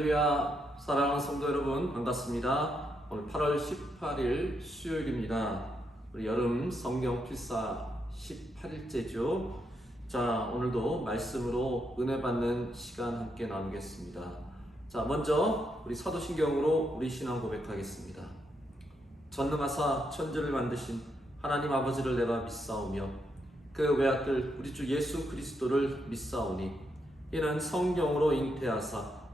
할렐루야 사랑하는 성도 여러분 반갑습니다. 오늘 8월 18일 수요일입니다. 우리 여름 성경 필사 18일째죠. 자 오늘도 말씀으로 은혜 받는 시간 함께 나누겠습니다. 자 먼저 우리 사도신경으로 우리 신앙 고백하겠습니다. 전능하사 천지를 만드신 하나님 아버지를 내가 믿사오며 그 외아들 우리 주 예수 그리스도를 믿사오니 이는 성경으로 잉태하사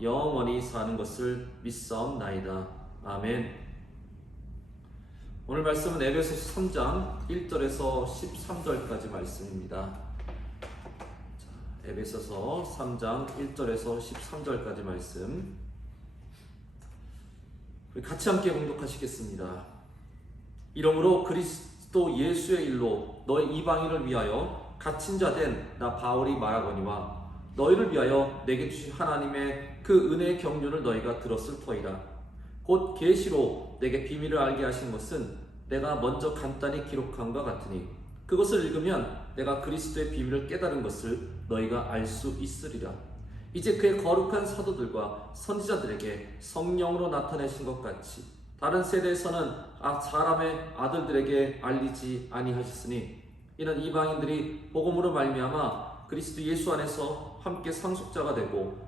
영원히 사는 것을 믿사옵나이다. 아멘. 오늘 말씀은 에베소서 3장 1절에서 13절까지 말씀입니다. 자, 에베소서 3장 1절에서 13절까지 말씀. 우리 같이 함께 공독하시겠습니다. 이러므로 그리스도 예수의 일로 너희 이방인을 위하여 갇힌 자 된 나 바울이 말하거니와 너희를 위하여 내게 주신 하나님의 그 은혜의 경륜을 너희가 들었을 터이라. 곧 계시로 내게 비밀을 알게 하신 것은 내가 먼저 간단히 기록한 것 같으니 그것을 읽으면 내가 그리스도의 비밀을 깨달은 것을 너희가 알 수 있으리라. 이제 그의 거룩한 사도들과 선지자들에게 성령으로 나타내신 것 같이 다른 세대에서는 아, 사람의 아들들에게 알리지 아니하셨으니 이는 이방인들이 복음으로 말미암아 그리스도 예수 안에서 함께 상속자가 되고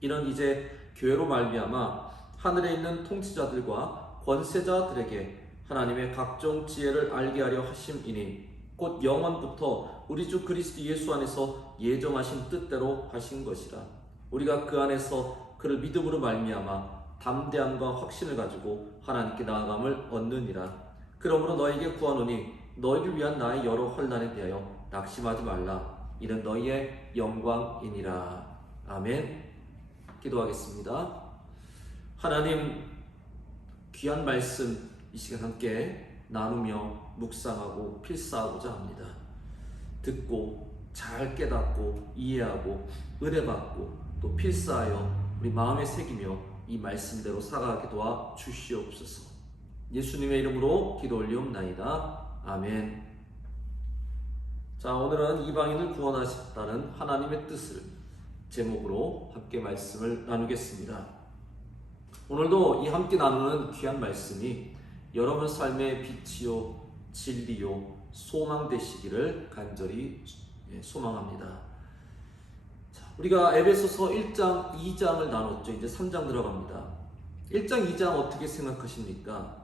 이는 이제 교회로 말미암아 하늘에 있는 통치자들과 권세자들에게 하나님의 각종 지혜를 알게 하려 하심이니 곧 영원부터 우리 주 그리스도 예수 안에서 예정하신 뜻대로 하신 것이라. 우리가 그 안에서 그를 믿음으로 말미암아 담대함과 확신을 가지고 하나님께 나아감을 얻느니라. 그러므로 너에게 구하노니 너희를 위한 나의 여러 환난에 대하여 낙심하지 말라. 이는 너희의 영광이니라. 아멘. 기도하겠습니다. 하나님 귀한 말씀 이 시간 함께 나누며 묵상하고 필사하고자 합니다. 듣고 잘 깨닫고 이해하고 은혜 받고 또 필사하여 우리 마음에 새기며 이 말씀대로 살아가게 도와 주시옵소서. 예수님의 이름으로 기도 올리옵나이다. 아멘. 자, 오늘은 이방인을 구원하셨다는 하나님의 뜻을 제목으로 함께 말씀을 나누겠습니다. 오늘도 이 함께 나누는 귀한 말씀이 여러분 삶의 빛이요, 진리요, 소망 되시기를 간절히 예, 소망합니다. 자, 우리가 에베소서 1장, 2장을 나눴죠. 이제 3장 들어갑니다. 1장, 2장 어떻게 생각하십니까?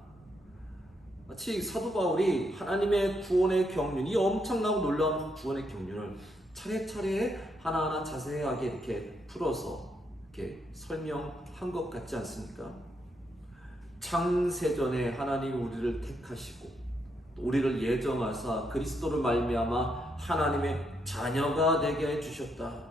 마치 사도 바울이 하나님의 구원의 경륜, 이 엄청나고 놀라운 구원의 경륜을 차례차례 하나하나 자세하게 이렇게 풀어서 이렇게 설명한 것 같지 않습니까? 창세전에 하나님 우리를 택하시고 우리를 예정하사 그리스도를 말미암아 하나님의 자녀가 되게 해 주셨다.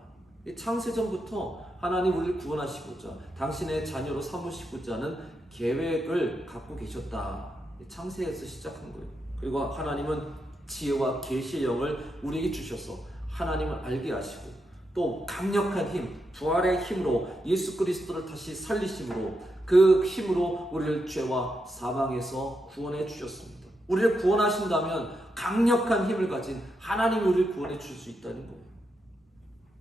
창세전부터 하나님 우리를 구원하시고자 당신의 자녀로 삼으시고자 하는 계획을 갖고 계셨다. 창세에서 시작한 거예요. 그리고 하나님은 지혜와 계시의 영을 우리에게 주셔서 하나님을 알게 하시고 또 강력한 힘, 부활의 힘으로 예수 그리스도를 다시 살리심으로 그 힘으로 우리를 죄와 사망에서 구원해 주셨습니다. 우리를 구원하신다면 강력한 힘을 가진 하나님이 우리를 구원해 주실 수 있다는 거예요.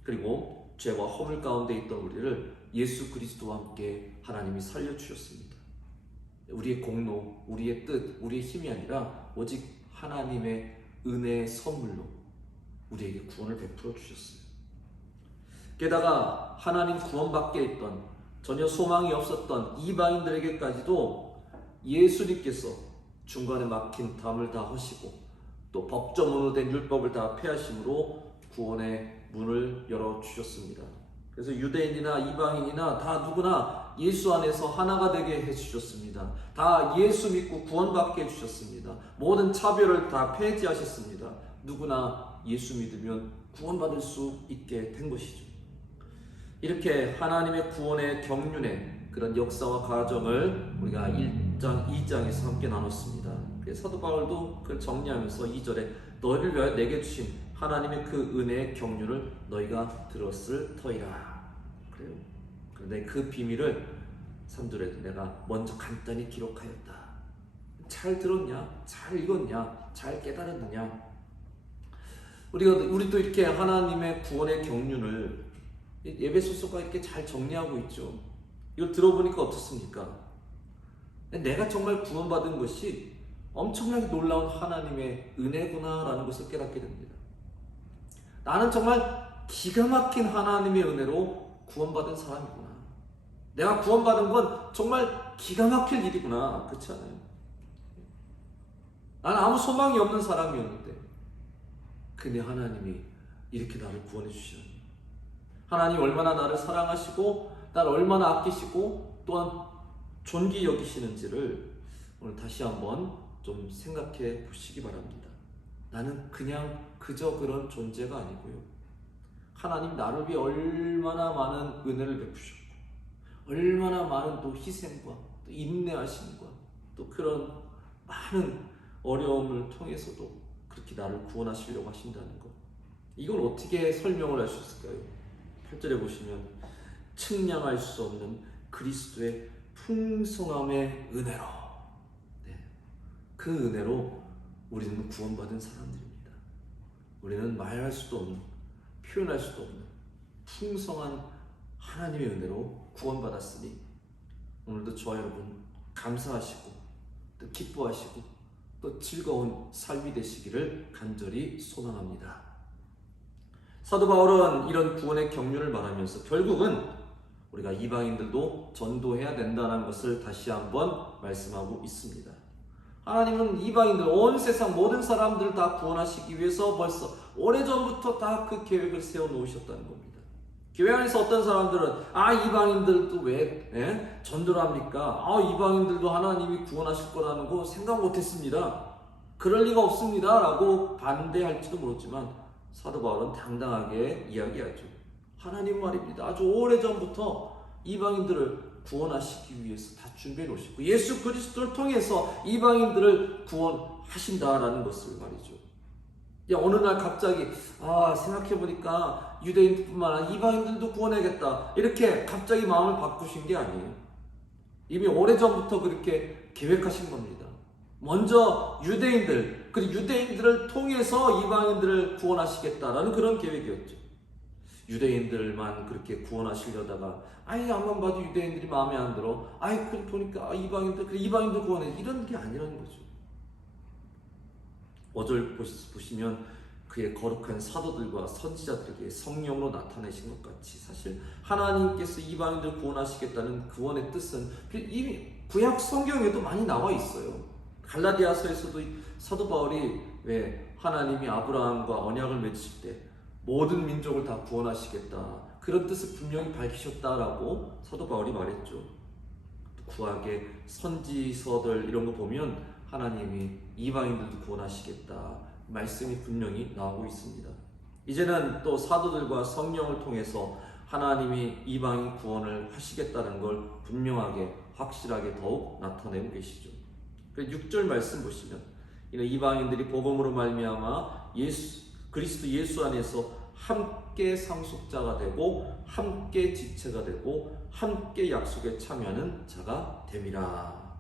그리고 죄와 허물 가운데 있던 우리를 예수 그리스도와 함께 하나님이 살려 주셨습니다. 우리의 공로, 우리의 뜻, 우리의 힘이 아니라 오직 하나님의 은혜의 선물로 우리에게 구원을 베풀어 주셨어요. 게다가 하나님 구원 밖에 있던 전혀 소망이 없었던 이방인들에게까지도 예수님께서 중간에 막힌 담을 다 허시고 또 법조문으로 된 율법을 다 폐하심으로 구원의 문을 열어 주셨습니다. 그래서 유대인이나 이방인이나 다 누구나 예수 안에서 하나가 되게 해 주셨습니다. 다 예수 믿고 구원받게 해 주셨습니다. 모든 차별을 다 폐지하셨습니다. 누구나 예수 믿으면 구원받을 수 있게 된 것이죠. 이렇게 하나님의 구원의 경륜의 그런 역사와 과정을 우리가 1장, 2장에서 함께 나눴습니다. 사도 바울도 그걸 정리하면서 2절에 너희를 위하여 내게 주신 하나님의 그 은혜의 경륜을 너희가 들었을 터이라. 그래요. 그런데 그 비밀을 3절에도 내가 먼저 간단히 기록하였다. 잘 들었냐? 잘 읽었냐? 잘 깨달았느냐? 우리가 우리도 이렇게 하나님의 구원의 경륜을 예배 소서가 이렇게 잘 정리하고 있죠. 이걸 들어보니까 어떻습니까? 내가 정말 구원받은 것이 엄청나게 놀라운 하나님의 은혜구나라는 것을 깨닫게 됩니다. 나는 정말 기가 막힌 하나님의 은혜로 구원받은 사람이구나. 내가 구원받은 건 정말 기가 막힐 일이구나. 그렇지 않아요? 나는 아무 소망이 없는 사람이었는데, 근데 하나님이 이렇게 나를 구원해 주시다니. 하나님 얼마나 나를 사랑하시고, 나를 얼마나 아끼시고, 또한 존귀 여기시는지를 오늘 다시 한번 좀 생각해 보시기 바랍니다. 나는 그냥 그저 그런 존재가 아니고요. 하나님 나를 위해 얼마나 많은 은혜를 베푸셨고, 얼마나 많은 또 희생과 또 인내하심과 또 그런 많은 어려움을 통해서도 그렇게 나를 구원하시려고 하신다는 것. 이걸 어떻게 설명을 할 수 있을까요? 8절에 보시면 측량할 수 없는 그리스도의 풍성함의 은혜로 네. 그 은혜로 우리는 구원받은 사람들입니다. 우리는 말할 수도 없는 표현할 수도 없는 풍성한 하나님의 은혜로 구원받았으니 오늘도 저와 여러분 감사하시고 또 기뻐하시고 또 즐거운 삶이 되시기를 간절히 소망합니다. 사도 바울은 이런 구원의 경륜을 말하면서 결국은 우리가 이방인들도 전도해야 된다는 것을 다시 한번 말씀하고 있습니다. 하나님은 이방인들, 온 세상 모든 사람들을 다 구원하시기 위해서 벌써 오래전부터 다 그 계획을 세워 놓으셨다는 겁니다. 교회 안에서 어떤 사람들은 아 이방인들도 왜 예? 전도를 합니까? 아 이방인들도 하나님이 구원하실 거라는 거 생각 못했습니다. 그럴 리가 없습니다라고 반대할지도 모르지만 사도 바울은 당당하게 이야기하죠. 하나님 말입니다. 아주 오래 전부터 이방인들을 구원하시기 위해서 다 준비해 놓으셨고 예수 그리스도를 통해서 이방인들을 구원하신다라는 것을 말이죠. 야, 어느 날 갑자기 아 생각해 보니까 유대인뿐만 아니라 이방인들도 구원해야겠다 이렇게 갑자기 마음을 바꾸신 게 아니에요. 이미 오래 전부터 그렇게 계획하신 겁니다. 먼저 유대인들 그리고 유대인들을 통해서 이방인들을 구원하시겠다라는 그런 계획이었죠. 유대인들만 그렇게 구원하시려다가 아이 앞만 봐도 유대인들이 마음에 안 들어. 아이 그 보니까 이방인들 그래 이방인들 구원해 이런 게 아니라는 거죠. 5절 보시면 그의 거룩한 사도들과 선지자들에게 성령으로 나타내신 것 같이 사실 하나님께서 이방인들 구원하시겠다는 구원의 뜻은 이미 구약 성경에도 많이 나와 있어요. 갈라디아서에서도 사도 바울이 왜 하나님이 아브라함과 언약을 맺으실 때 모든 민족을 다 구원하시겠다 그런 뜻을 분명히 밝히셨다라고 사도 바울이 말했죠. 구약의 선지서들 이런 거 보면 하나님이 이방인들도 구원하시겠다 말씀이 분명히 나오고 있습니다. 이제는 또 사도들과 성령을 통해서 하나님이 이방인 구원을 하시겠다는 걸 분명하게 확실하게 더욱 나타내고 계시죠. 6절 말씀 보시면 이는 이방인들이 복음으로 말미암아 예수 그리스도 예수 안에서 함께 상속자가 되고 함께 지체가 되고 함께 약속에 참여하는 자가 됨이라.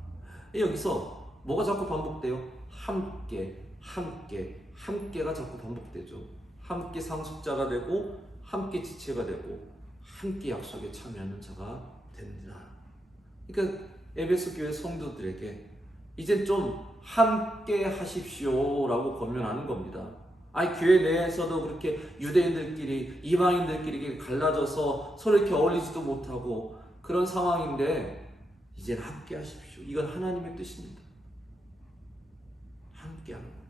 여기서 뭐가 자꾸 반복돼요? 함께, 함께, 함께가 자꾸 반복되죠. 함께 상속자가 되고 함께 지체가 되고 함께 약속에 참여하는 자가 됩니다. 그러니까 에베소 교회 성도들에게 이제 좀 함께 하십시오라고 권면하는 겁니다. 아니 교회 내에서도 그렇게 유대인들끼리 이방인들끼리 갈라져서 서로 이렇게 어울리지도 못하고 그런 상황인데 이제는 함께 하십시오. 이건 하나님의 뜻입니다. 함께 하는 거예요.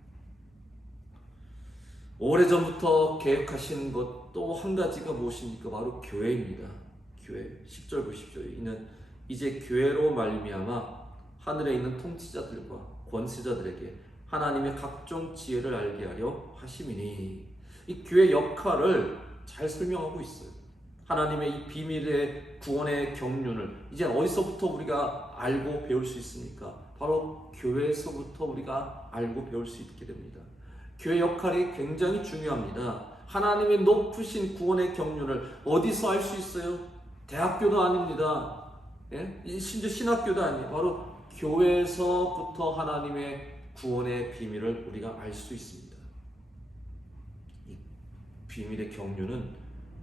오래전부터 계획하시는 것또 한 가지가 무엇입니까? 바로 교회입니다. 교회. 10절 보십시오. 이는 이제 교회로 말미암아 하늘에 있는 통치자들과 권세자들에게 하나님의 각종 지혜를 알게 하려 하심이니 이 교회 역할을 잘 설명하고 있어요. 하나님의 이 비밀의 구원의 경륜을 이제 어디서부터 우리가 알고 배울 수 있습니까? 바로 교회에서부터 우리가 알고 배울 수 있게 됩니다. 교회 역할이 굉장히 중요합니다. 하나님의 높으신 구원의 경륜을 어디서 알 수 있어요? 대학교도 아닙니다. 예? 심지어 신학교도 아니에요. 바로 교회에서부터 하나님의 구원의 비밀을 우리가 알 수 있습니다. 이 비밀의 경륜은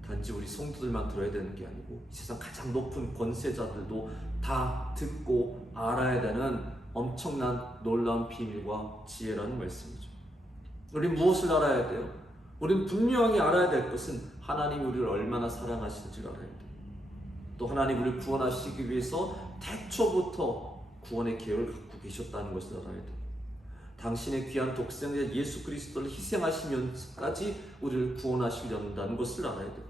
단지 우리 성도들만 들어야 되는 게 아니고 세상 가장 높은 권세자들도 다 듣고 알아야 되는 엄청난 놀라운 비밀과 지혜라는 말씀이죠. 우리 무엇을 알아야 돼요? 우리는 분명히 알아야 될 것은 하나님이 우리를 얼마나 사랑하시는지를 알아야 돼요. 또 하나님 우리를 구원하시기 위해서 태초부터 구원의 계획을 갖고 계셨다는 것을 알아야 돼요. 당신의 귀한 독생자 예수 그리스도를 희생하시면서까지 우리를 구원하시려는 것을 알아야 돼요.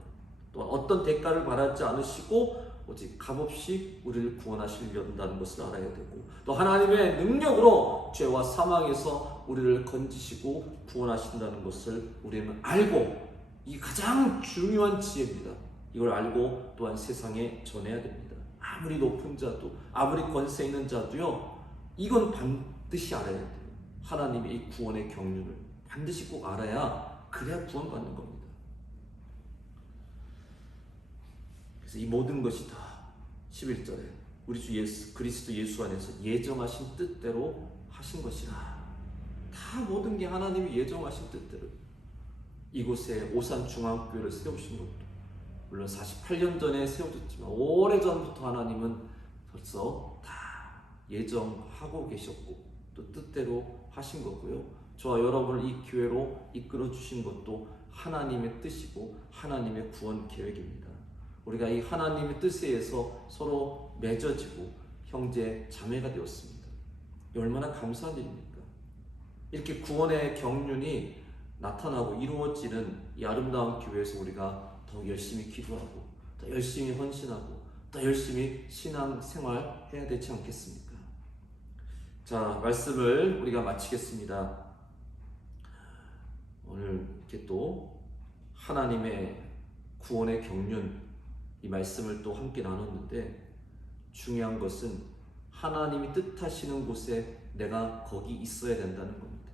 또 어떤 대가를 바라지 않으시고 오직 값없이 우리를 구원하시려는 것을 알아야 되고 또 하나님의 능력으로 죄와 사망에서 우리를 건지시고 구원하신다는 것을 우리는 알고 이 가장 중요한 지혜입니다. 이걸 알고 또한 세상에 전해야 됩니다. 아무리 높은 자도 아무리 권세 있는 자도요 이건 반드시 알아야 돼요. 하나님의 이 구원의 경륜을 반드시 꼭 알아야 그래야 구원받는 겁니다. 그래서 이 모든 것이 다 11절에 우리 주 예수 그리스도 예수 안에서 예정하신 뜻대로 하신 것이라. 다 모든 게 하나님이 예정하신 뜻대로 이곳에 오산 중앙교회를 세우신 것도 물론 48년 전에 세워졌지만 오래 전부터 하나님은 벌써 다 예정하고 계셨고 또 뜻대로 하신 거고요. 저와 여러분을 이 교회로 이끌어 주신 것도 하나님의 뜻이고 하나님의 구원 계획입니다. 우리가 이 하나님의 뜻에 의해서 서로 맺어지고 형제 자매가 되었습니다. 얼마나 감사한 일입니까? 이렇게 구원의 경륜이 나타나고 이루어지는 이 아름다운 교회에서 우리가 더 열심히 기도하고 더 열심히 헌신하고 더 열심히 신앙 생활 해야 되지 않겠습니까? 자, 말씀을 우리가 마치겠습니다. 오늘 이렇게 또 하나님의 구원의 경륜 이 말씀을 또 함께 나눴는데 중요한 것은 하나님이 뜻하시는 곳에 내가 거기 있어야 된다는 겁니다.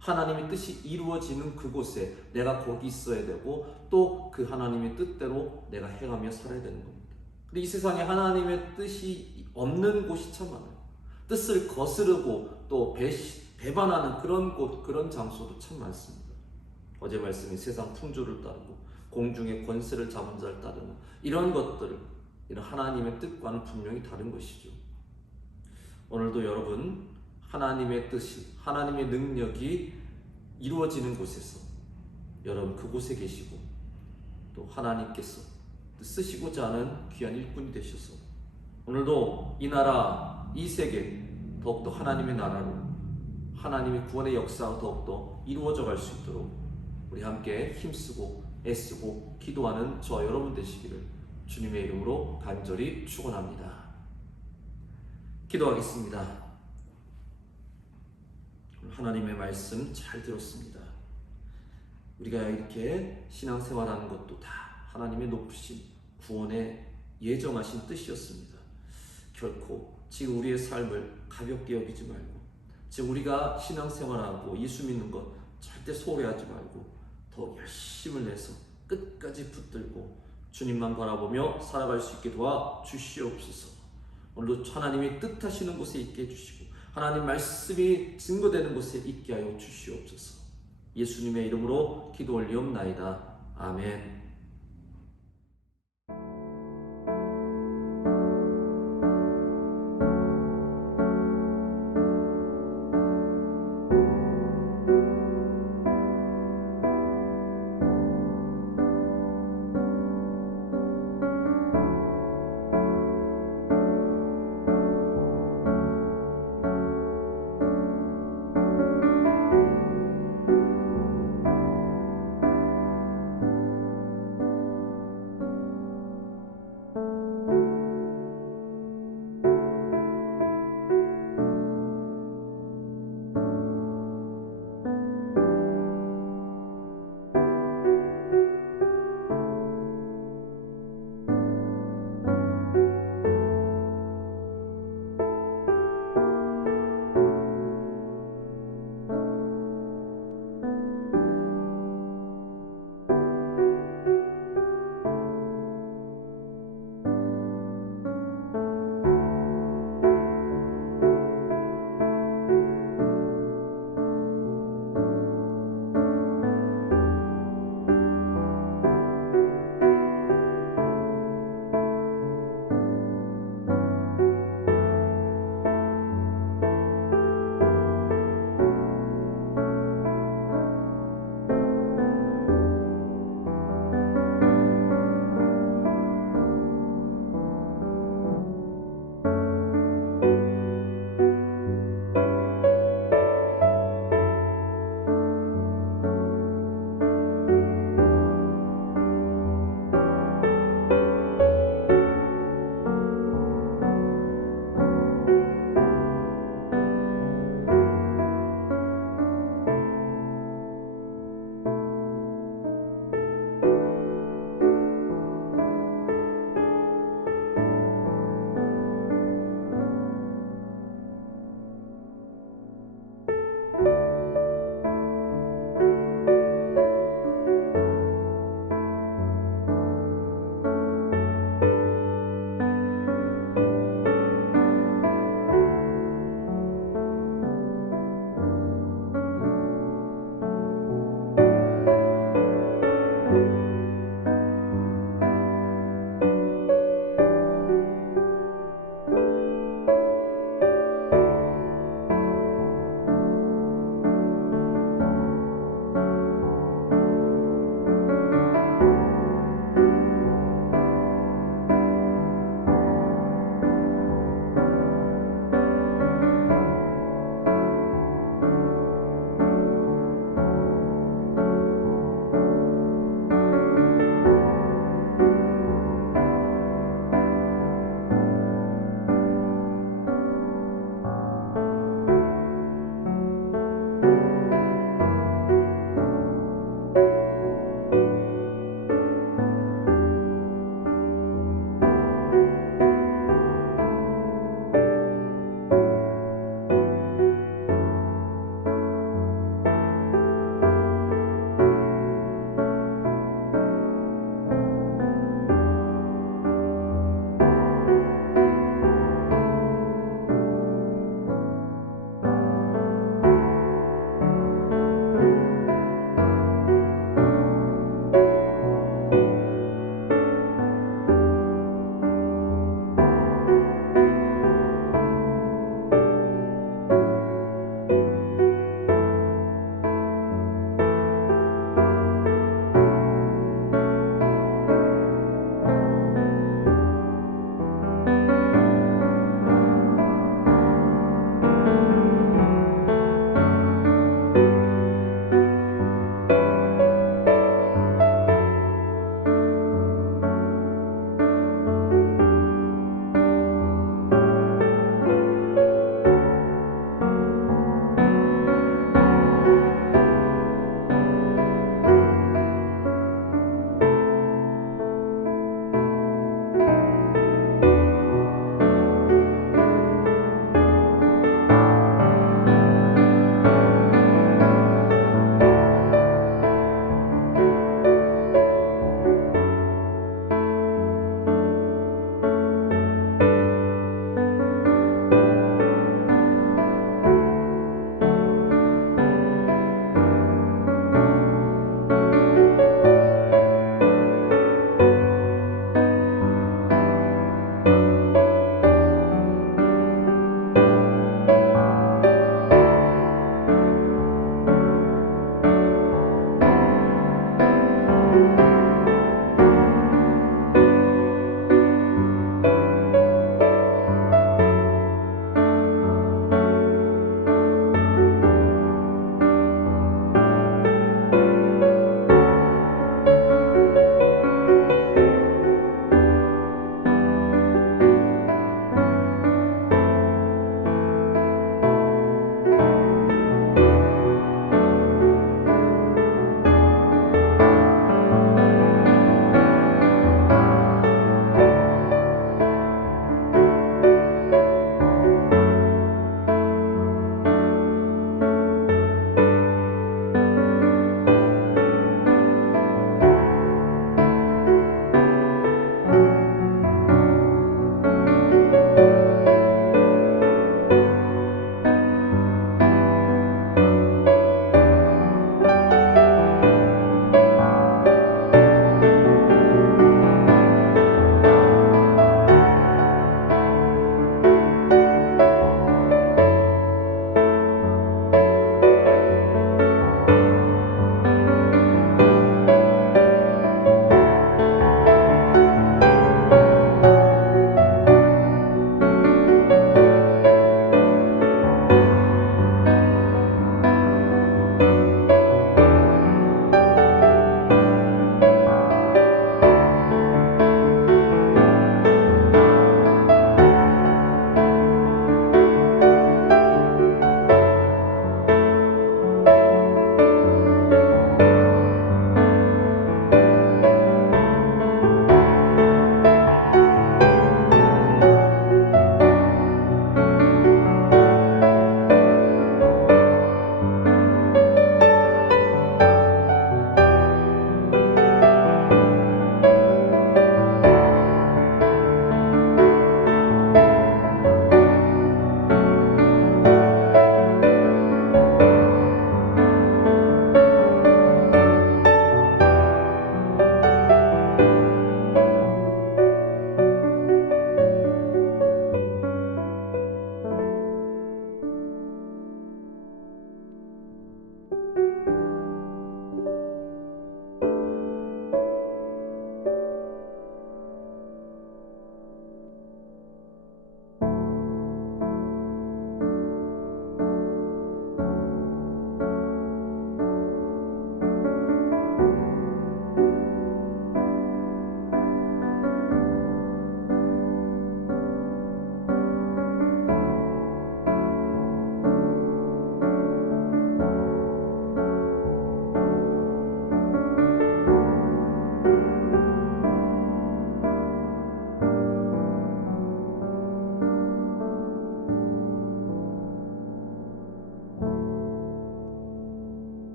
하나님의 뜻이 이루어지는 그곳에 내가 거기 있어야 되고 또 그 하나님의 뜻대로 내가 행하며 살아야 되는 겁니다. 근데 이 세상에 하나님의 뜻이 없는 곳이 참 많아요. 뜻을 거스르고 또 배, 배반하는 그런 곳, 그런 장소도 참 많습니다. 어제 말씀이 세상 풍조를 따르고 공중의 권세를 잡은 자를 따르는 이런 것들, 이런 하나님의 뜻과는 분명히 다른 것이죠. 오늘도 여러분 하나님의 뜻이, 하나님의 능력이 이루어지는 곳에서 여러분 그곳에 계시고 또 하나님께서 쓰시고자 하는 귀한 일꾼이 되셔서 오늘도 이 나라, 이 세계 더욱더 하나님의 나라로 하나님의 구원의 역사가 더욱더 이루어져 갈 수 있도록 우리 함께 힘쓰고 애쓰고 기도하는 저와 여러분 되시기를 주님의 이름으로 간절히 축원합니다. 기도하겠습니다. 하나님의 말씀 잘 들었습니다. 우리가 이렇게 신앙생활하는 것도 다 하나님의 높으신 구원의 예정하신 뜻이었습니다. 결코 지금 우리의 삶을 가볍게 여기지 말고 지금 우리가 신앙생활하고 예수 믿는 것 절대 소홀해하지 말고 더 열심을 내서 끝까지 붙들고 주님만 바라보며 살아갈 수 있게 도와 주시옵소서. 오늘도 하나님이 뜻하시는 곳에 있게 해주시고 하나님 말씀이 증거되는 곳에 있게 하여 주시옵소서. 예수님의 이름으로 기도 올리옵나이다. 아멘.